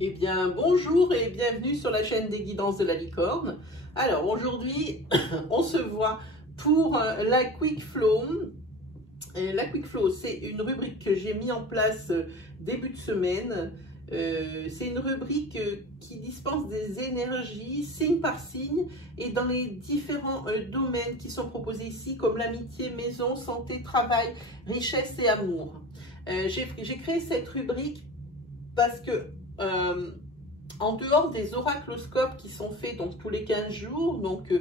Eh bien, bonjour et bienvenue sur la chaîne des guidances de la licorne. Alors, aujourd'hui, on se voit pour la Quick Flow. La Quick Flow, c'est une rubrique que j'ai mis en place début de semaine. C'est une rubrique qui dispense des énergies signe par signe et dans les différents domaines qui sont proposés ici, comme l'amitié, maison, santé, travail, richesse et amour. J'ai créé cette rubrique parce que en dehors des oracloscopes qui sont faits donc tous les 15 jours, donc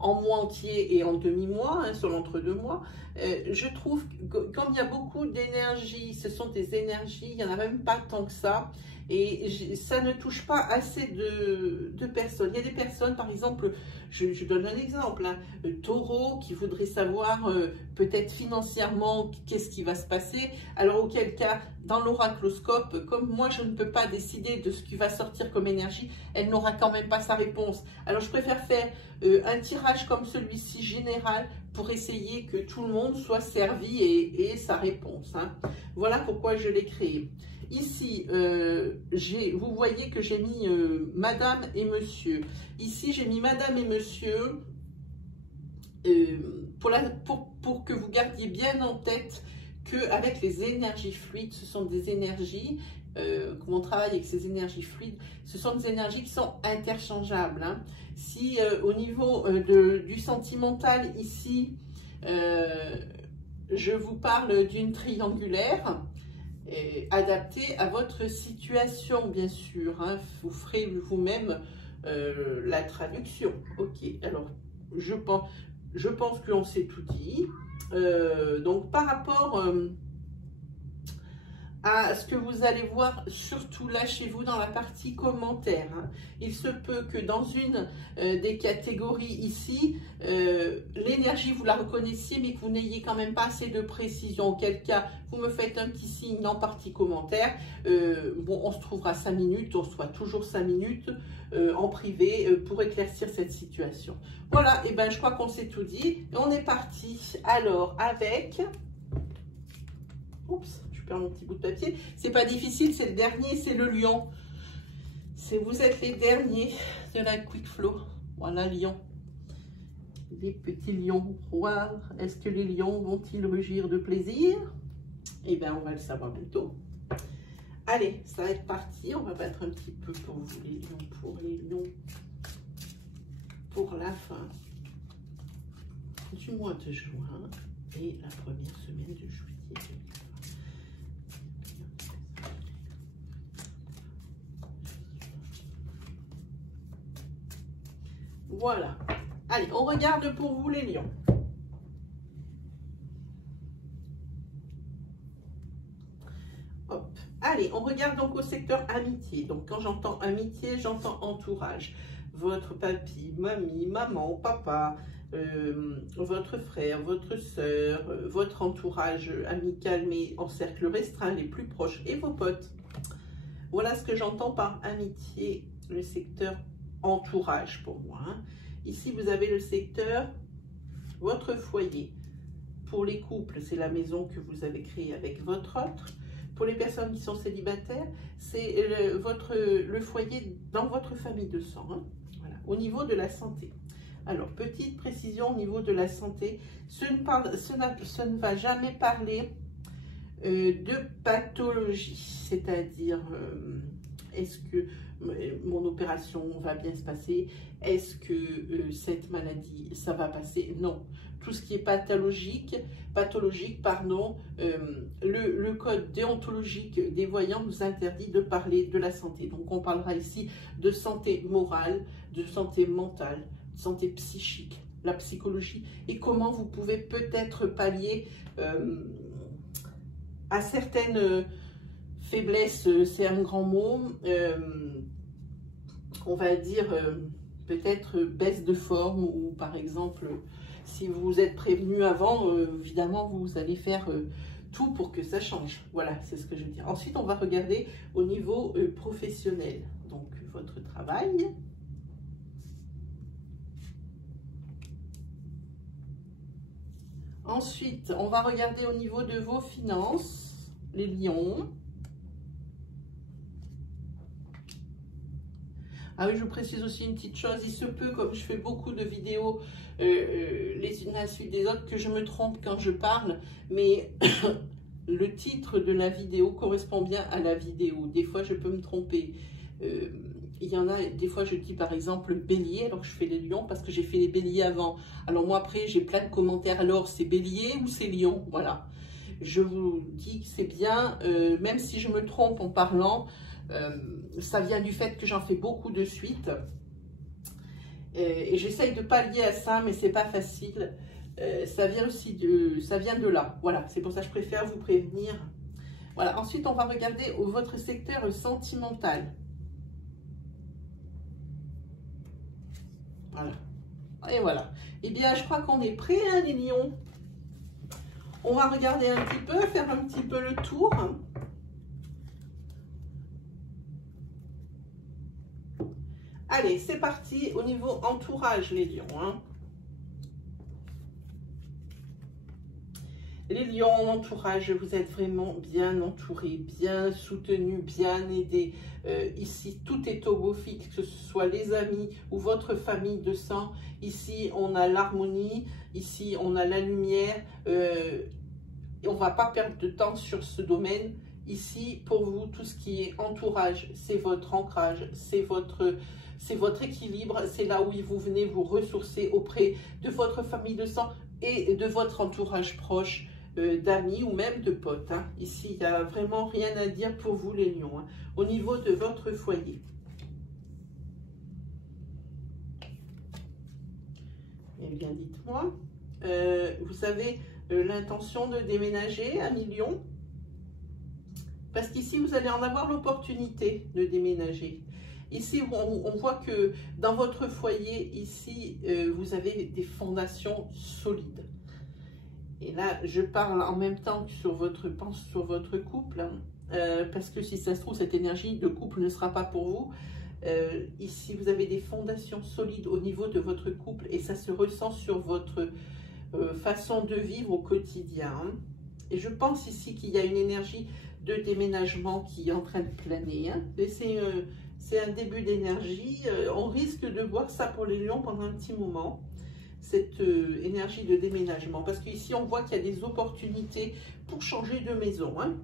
en mois entier et en demi-mois, sur l'entre-deux mois, je trouve que comme il y a beaucoup d'énergie, ce sont des énergies, il n'y en a même pas tant que ça, et ça ne touche pas assez de personnes. Il y a des personnes, par exemple, je donne un exemple, taureau qui voudrait savoir peut-être financièrement qu'est-ce qui va se passer, alors auquel cas, dans l'oracloscope, comme moi je ne peux pas décider de ce qui va sortir comme énergie, elle n'aura quand même pas sa réponse. Alors je préfère faire un tirage comme celui-ci général pour essayer que tout le monde soit servi et sa réponse. Voilà pourquoi je l'ai créé. Ici, vous voyez que j'ai mis madame et monsieur. Ici, j'ai mis madame et monsieur pour que vous gardiez bien en tête qu'avec les énergies fluides, ce sont des énergies, comme on travaille avec ces énergies fluides, ce sont des énergies qui sont interchangeables. Si au niveau du sentimental, ici, je vous parle d'une triangulaire, adaptée à votre situation, bien sûr. Vous ferez vous-même la traduction. Ok, alors je pense que l'on s'est tout dit. Donc par rapport à ce que vous allez voir, surtout là chez vous dans la partie commentaires, il se peut que dans une des catégories ici, l'énergie vous la reconnaissiez mais que vous n'ayez quand même pas assez de précision, auquel cas vous me faites un petit signe dans partie commentaire. Bon, on se trouvera 5 minutes, on se voit toujours 5 minutes en privé pour éclaircir cette situation. Voilà, et ben je crois qu'on s'est tout dit et on est parti alors avec... Oups, je perds mon petit bout de papier. C'est pas difficile, c'est le dernier, c'est le lion. Vous êtes les derniers de la Quick Flow. Voilà, lion. Les petits lions. Voir, est-ce que les lions vont-ils rugir de plaisir? Eh bien, on va le savoir bientôt. Allez, ça va être parti. On va battre un petit peu pour vous, les lions, pour la fin du mois de juin et la première semaine de juillet. Voilà. Allez, on regarde pour vous les lions. Hop. Allez, on regarde donc au secteur amitié. Donc quand j'entends amitié, j'entends entourage. Votre papy, mamie, maman, papa, votre frère, votre soeur, votre entourage amical mais en cercle restreint, les plus proches et vos potes. Voilà ce que j'entends par amitié, le secteur entourage pour moi. Ici, vous avez le secteur, votre foyer. Pour les couples, c'est la maison que vous avez créée avec votre autre. Pour les personnes qui sont célibataires, c'est le foyer dans votre famille de sang. Voilà. Au niveau de la santé. Alors, petite précision au niveau de la santé, ce ne va jamais parler de pathologie, c'est-à-dire est-ce que mon opération va bien se passer, est-ce que cette maladie ça va passer? Non, tout ce qui est pathologique, pardon, le code déontologique des voyants nous interdit de parler de la santé. Donc on parlera ici de santé morale, de santé mentale, de santé psychique, la psychologie et comment vous pouvez peut-être pallier à certaines faiblesses, c'est un grand mot, on va dire peut-être baisse de forme ou par exemple, si vous êtes prévenu avant, évidemment vous allez faire tout pour que ça change. Voilà, c'est ce que je veux dire. Ensuite, on va regarder au niveau professionnel, donc votre travail. Ensuite, on va regarder au niveau de vos finances, les lions. Ah oui, je vous précise aussi une petite chose, il se peut, comme je fais beaucoup de vidéos les unes à la suite des autres, que je me trompe quand je parle, mais le titre de la vidéo correspond bien à la vidéo. Des fois, je peux me tromper. Il y en a, des fois, je dis par exemple bélier, alors que je fais les lions, parce que j'ai fait les béliers avant. Alors moi, après, j'ai plein de commentaires. Alors, c'est bélier ou c'est lion? Voilà. Je vous dis que c'est bien, même si je me trompe en parlant, ça vient du fait que j'en fais beaucoup de suite. Et j'essaye de pallier à ça, mais c'est pas facile. Ça vient aussi ça vient de là. Voilà, c'est pour ça que je préfère vous prévenir. Voilà, ensuite, on va regarder votre secteur sentimental. Voilà. Et voilà. Eh bien, je crois qu'on est prêt, hein, les lions. On va regarder un petit peu, faire un petit peu le tour. Allez, c'est parti au niveau entourage, les lions. Hein. Les lions en entourage, vous êtes vraiment bien entourés, bien soutenus, bien aidés. Ici, tout est au beau fixe, que ce soit les amis ou votre famille de sang. Ici, on a l'harmonie. Ici, on a la lumière. Et on ne va pas perdre de temps sur ce domaine. Ici, pour vous, tout ce qui est entourage, c'est votre ancrage, c'est votre équilibre. C'est là où vous venez vous ressourcer auprès de votre famille de sang et de votre entourage proche, d'amis ou même de potes. Hein. Ici, il n'y a vraiment rien à dire pour vous, les lions, hein, au niveau de votre foyer. Eh bien, dites-moi, vous avez l'intention de déménager, à Lion? Parce qu'ici, vous allez en avoir l'opportunité de déménager. Ici, on voit que dans votre foyer, ici, vous avez des fondations solides. Et là, je parle en même temps que sur votre couple, hein, parce que si ça se trouve, cette énergie de couple ne sera pas pour vous. Ici, vous avez des fondations solides au niveau de votre couple et ça se ressent sur votre façon de vivre au quotidien. Hein. Et je pense ici qu'il y a une énergie de déménagement qui est en train de planer. Hein. C'est un début d'énergie. On risque de voir ça pour les lions pendant un petit moment. Cette énergie de déménagement. Parce qu'ici, on voit qu'il y a des opportunités pour changer de maison. Hein.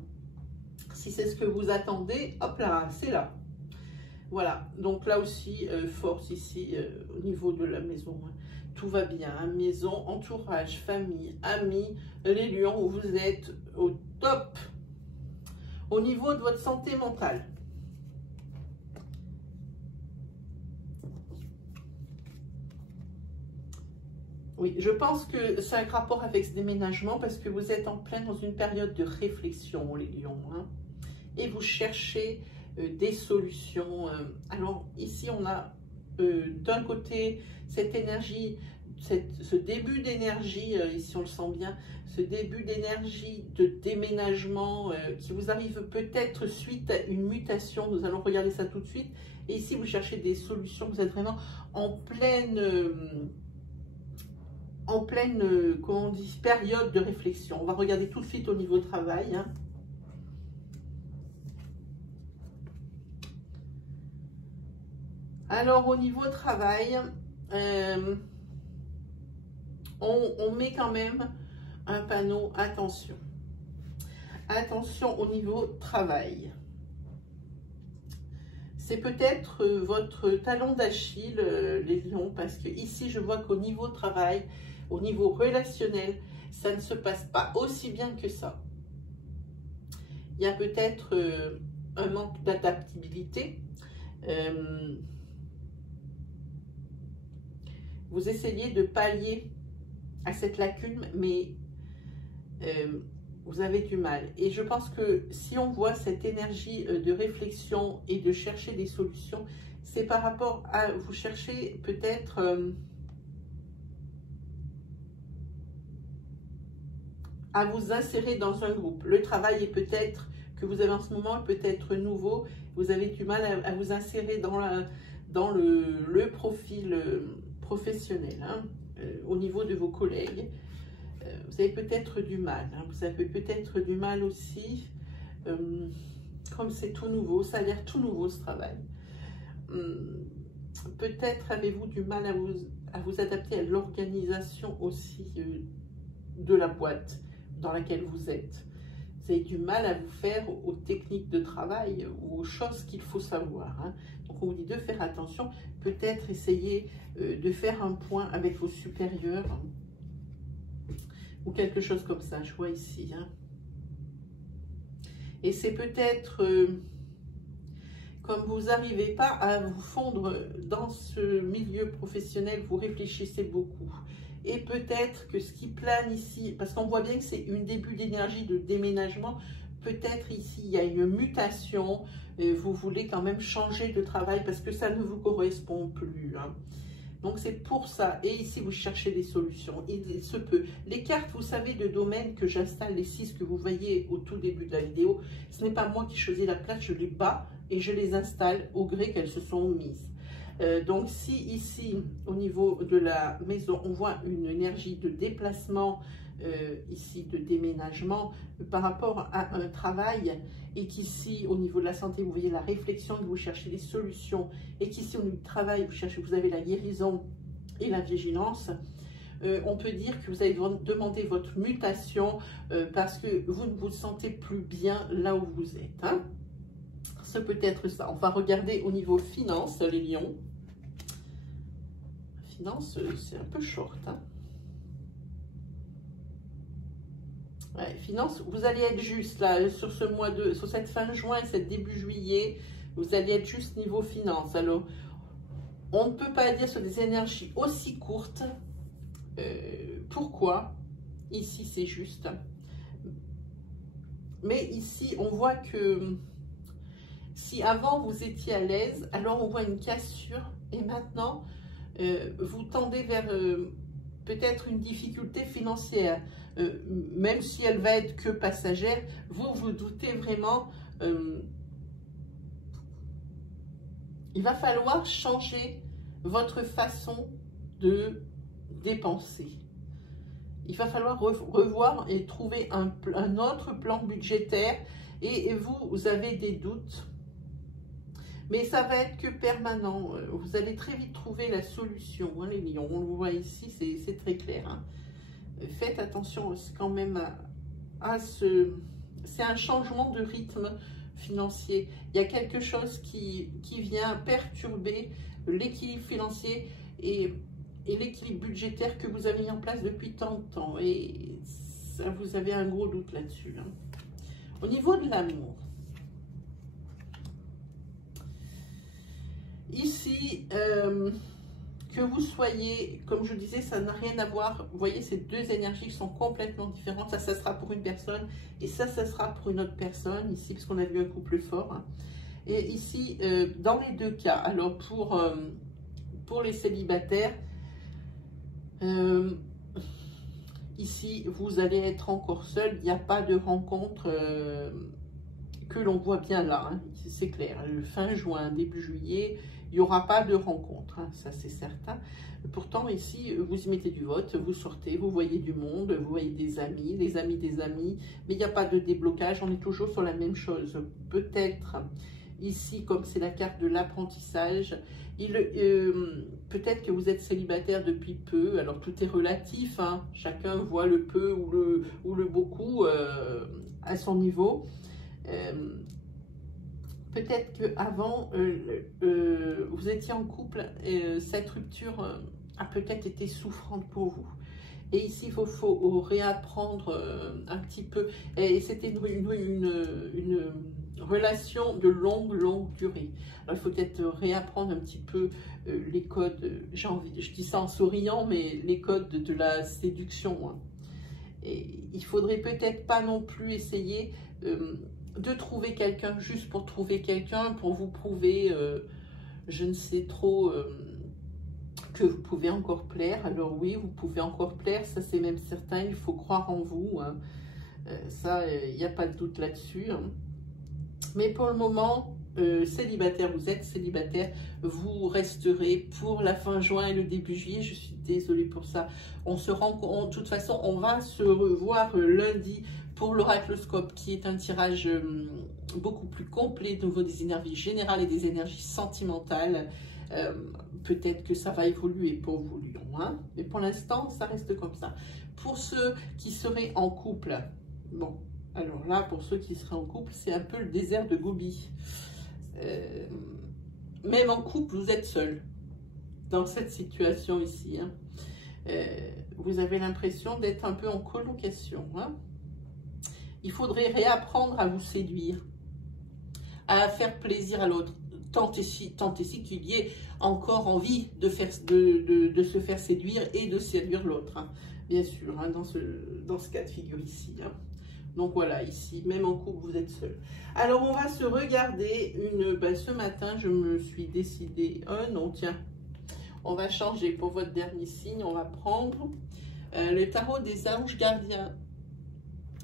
Si c'est ce que vous attendez, hop là, c'est là. Voilà. Donc là aussi, force ici au niveau de la maison. Hein. Tout va bien. Hein. Maison, entourage, famille, amis. Les lions, vous êtes au top. Au niveau de votre santé mentale. Oui, je pense que c'est un rapport avec ce déménagement parce que vous êtes en plein dans une période de réflexion, les lions. Hein, et vous cherchez des solutions. Alors ici, on a d'un côté cette énergie, ce début d'énergie, ici on le sent bien, ce début d'énergie de déménagement qui vous arrive peut-être suite à une mutation. Nous allons regarder ça tout de suite. Et ici, vous cherchez des solutions. Vous êtes vraiment en pleine... comment on dit, période de réflexion. On va regarder tout de suite au niveau travail. Hein. Alors, au niveau travail, on met quand même un panneau attention. Attention au niveau travail. C'est peut-être votre talon d'Achille, les lions, parce que ici, je vois qu'au niveau travail, au niveau relationnel, ça ne se passe pas aussi bien que ça. Il y a peut-être un manque d'adaptabilité. Vous essayez de pallier à cette lacune, mais vous avez du mal. Et je pense que si on voit cette énergie de réflexion et de chercher des solutions, c'est par rapport à vous chercher peut-être... à vous insérer dans un groupe. Le travail est peut-être que vous avez en ce moment peut-être nouveau. Vous avez du mal à vous insérer dans le profil professionnel, hein, au niveau de vos collègues. Vous avez peut-être du mal. Hein, vous avez peut-être du mal aussi, comme c'est tout nouveau, ça a l'air tout nouveau ce travail. peut-être avez-vous du mal à vous adapter à l'organisation aussi de la boîte dans laquelle vous êtes. Vous avez du mal à vous faire aux techniques de travail ou aux choses qu'il faut savoir. Hein. Donc on vous dit de faire attention, peut-être essayer de faire un point avec vos supérieurs ou quelque chose comme ça, je vois ici. Hein. Et c'est peut-être, comme vous n'arrivez pas à vous fondre dans ce milieu professionnel, vous réfléchissez beaucoup. Et peut-être que ce qui plane ici, parce qu'on voit bien que c'est un début d'énergie de déménagement, peut-être ici il y a une mutation, vous voulez quand même changer de travail parce que ça ne vous correspond plus. Hein. Donc c'est pour ça, et ici vous cherchez des solutions, il se peut. Les cartes, vous savez, de domaine que j'installe, les 6 que vous voyez au tout début de la vidéo, ce n'est pas moi qui choisis la place, je les bats et je les installe au gré qu'elles se sont mises. Donc si ici, au niveau de la maison, on voit une énergie de déplacement, ici de déménagement par rapport à un travail, et qu'ici au niveau de la santé vous voyez la réflexion, que vous cherchez des solutions, et qu'ici au niveau du travail vous avez la guérison et la vigilance, on peut dire que vous allez demander votre mutation parce que vous ne vous sentez plus bien là où vous êtes. Hein. C'est peut-être ça. On va regarder au niveau finance, les lions. Finance, c'est un peu short. Hein. Ouais, finance, vous allez être juste là sur ce mois sur cette fin juin et cette début juillet, vous allez être juste niveau finance. Alors, on ne peut pas dire sur des énergies aussi courtes. Pourquoi? Ici, c'est juste. Mais ici, on voit que si avant vous étiez à l'aise, alors on voit une cassure et maintenant vous tendez vers peut-être une difficulté financière, même si elle va être que passagère, vous doutez vraiment, il va falloir changer votre façon de dépenser. Il va falloir revoir et trouver un autre plan budgétaire, et vous avez des doutes. Mais ça va être que permanent. Vous allez très vite trouver la solution, hein, les lions. On le voit ici, c'est très clair. Hein. Faites attention quand même à ce... C'est un changement de rythme financier. Il y a quelque chose qui vient perturber l'équilibre financier et l'équilibre budgétaire que vous avez mis en place depuis tant de temps. Et ça, vous avez un gros doute là-dessus. Hein. Au niveau de l'amour, ici, que vous soyez, comme je disais, ça n'a rien à voir. Vous voyez, ces deux énergies sont complètement différentes. Ça sera pour une personne et ça sera pour une autre personne, ici, parce qu'on a vu un couple fort. Hein. Et ici, dans les deux cas, alors pour les célibataires, ici, vous allez être encore seul. Il n'y a pas de rencontre que l'on voit bien là. Hein. C'est clair. Le fin juin, début juillet, il n'y aura pas de rencontre. Hein. Ça, c'est certain. Pourtant, ici, vous y mettez du vote. Vous sortez, vous voyez du monde, vous voyez des amis, des amis, des amis. Mais il n'y a pas de déblocage. On est toujours sur la même chose. Peut-être, ici, comme c'est la carte de l'apprentissage, peut-être que vous êtes célibataire depuis peu, alors tout est relatif, hein. Chacun voit le peu ou le beaucoup à son niveau. Peut-être qu'avant, vous étiez en couple, cette rupture a peut-être été souffrante pour vous. Et ici, il faut réapprendre un petit peu. Et c'était une relation de longue durée. Alors, il faut peut-être réapprendre un petit peu les codes, je dis ça en souriant, mais les codes de la séduction. Hein. Et il faudrait peut-être pas non plus essayer de trouver quelqu'un juste pour trouver quelqu'un, pour vous prouver, je ne sais trop, que vous pouvez encore plaire. Alors oui, vous pouvez encore plaire, ça c'est même certain, il faut croire en vous. Hein. Ça, il n'y a pas de doute là-dessus. Hein. Mais pour le moment, célibataire, vous êtes célibataire, vous resterez pour la fin juin et le début juillet. Je suis désolée pour ça. On se rend, de toute façon, on va se revoir lundi pour l'oracloscope, qui est un tirage beaucoup plus complet, de niveau des énergies générales et des énergies sentimentales. Peut-être que ça va évoluer pour vous, Lion, hein, mais pour l'instant, ça reste comme ça. Pour ceux qui seraient en couple, bon, alors là, pour ceux qui seraient en couple, c'est un peu le désert de Gobi. Même en couple, vous êtes seul dans cette situation ici. Hein. Vous avez l'impression d'être un peu en colocation. Hein. Il faudrait réapprendre à vous séduire, à faire plaisir à l'autre. Tant et si qu'il y ait encore envie de se faire séduire et de séduire l'autre. Hein. Bien sûr, hein, dans ce cas de figure ici. Hein. Donc voilà, ici, même en couple, vous êtes seul. Alors, on va se regarder ce matin, je me suis décidée... non, tiens, on va changer pour votre dernier signe. On va prendre le tarot des anges gardiens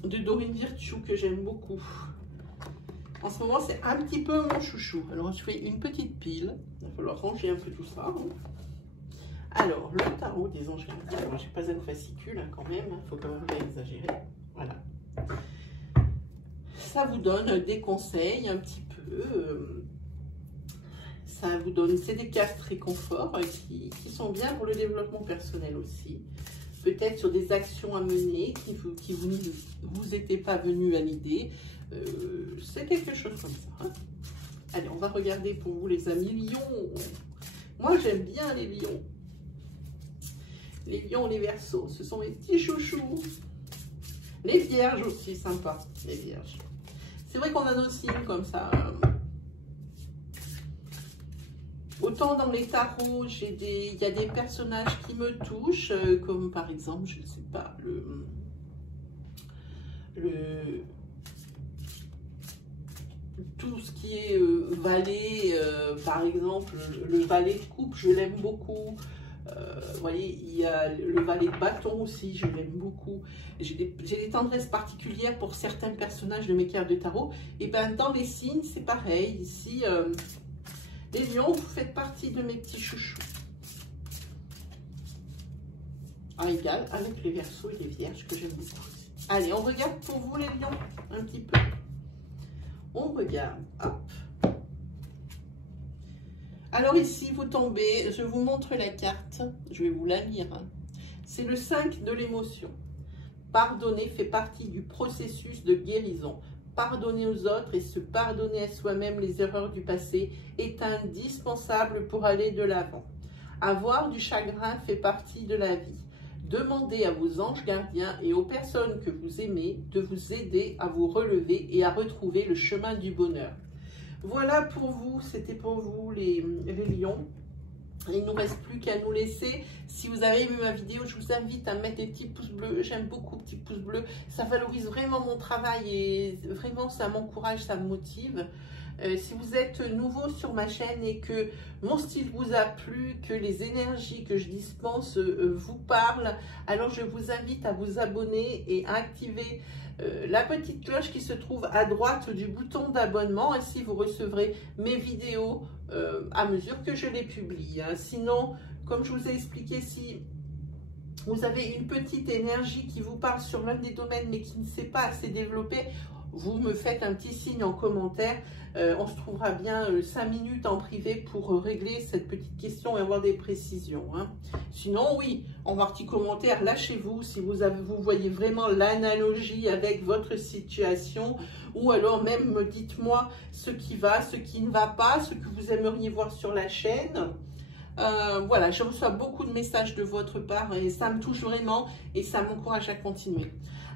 de Dorine Virtue, que j'aime beaucoup. En ce moment, c'est un petit peu mon chouchou. Alors, je fais une petite pile. Il va falloir ranger un peu tout ça. Hein. Alors, le tarot des anges gardiens. Alors, je n'ai pas un fascicule hein, quand même. Il faut quand même pas exagérer. Voilà. Ça vous donne des conseils un petit peu. Ça vous donne, c'est des cartes réconfort qui sont bien pour le développement personnel aussi. Peut-être sur des actions à mener qui vous étaient pas venues à l'idée. C'est quelque chose comme ça. Hein. Allez, on va regarder pour vous les amis lions. Moi, j'aime bien les lions. Les lions, les verseaux, ce sont mes petits chouchous. Les vierges aussi, sympa, les vierges. C'est vrai qu'on a nos signes comme ça. Autant dans les tarots, il y a des personnages qui me touchent, comme par exemple, je ne sais pas, tout ce qui est valet, par exemple, le valet de coupe, je l'aime beaucoup. Vous voyez, il y a le valet de bâton aussi, je l'aime beaucoup. J'ai des tendresses particulières pour certains personnages de mes cartes de tarot. Et bien, dans les signes, c'est pareil. Ici, les lions, vous faites partie de mes petits chouchous. À égal avec les verseaux et les vierges que j'aime beaucoup. Allez, on regarde pour vous les lions, un petit peu. On regarde, hop. Alors ici, vous tombez, je vous montre la carte, je vais vous la lire. Hein. C'est le 5 de l'émotion. Pardonner fait partie du processus de guérison. Pardonner aux autres et se pardonner à soi-même les erreurs du passé est indispensable pour aller de l'avant. Avoir du chagrin fait partie de la vie. Demandez à vos anges gardiens et aux personnes que vous aimez de vous aider à vous relever et à retrouver le chemin du bonheur. Voilà pour vous, c'était pour vous les lions. Il ne nous reste plus qu'à nous laisser. Si vous avez aimé ma vidéo, je vous invite à mettre des petits pouces bleus. J'aime beaucoup les petits pouces bleus. Ça valorise vraiment mon travail et vraiment ça m'encourage, ça me motive. Si vous êtes nouveau sur ma chaîne et que mon style vous a plu, que les énergies que je dispense vous parlent, alors je vous invite à vous abonner et à activer la petite cloche qui se trouve à droite du bouton d'abonnement. Ainsi, vous recevrez mes vidéos à mesure que je les publie. Hein. Sinon, comme je vous ai expliqué, si vous avez une petite énergie qui vous parle sur l'un des domaines mais qui ne s'est pas assez développée, vous me faites un petit signe en commentaire. On se trouvera bien 5 minutes en privé pour régler cette petite question et avoir des précisions. Hein. Sinon, oui, en petit commentaire, lâchez-vous si vous voyez vraiment l'analogie avec votre situation. Ou alors même, dites-moi ce qui va, ce qui ne va pas, ce que vous aimeriez voir sur la chaîne. Voilà, je reçois beaucoup de messages de votre part et ça me touche vraiment et ça m'encourage à continuer.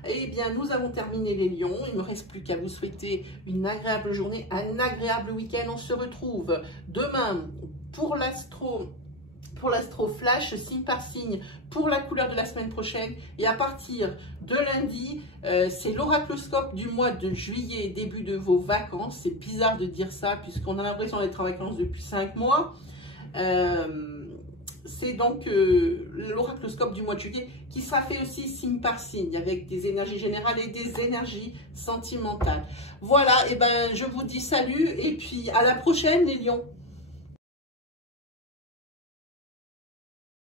Eh bien, nous avons terminé les lions. Il ne me reste plus qu'à vous souhaiter une agréable journée, un agréable week-end. On se retrouve demain pour l'astro flash, signe par signe, pour la couleur de la semaine prochaine. Et à partir de lundi, c'est l'oracloscope du mois de juillet, début de vos vacances. C'est bizarre de dire ça, puisqu'on a l'impression d'être en vacances depuis 5 mois. C'est donc l'oracloscope du mois de juillet qui sera fait aussi signe par signe avec des énergies générales et des énergies sentimentales. Voilà, et ben je vous dis salut et puis à la prochaine les lions.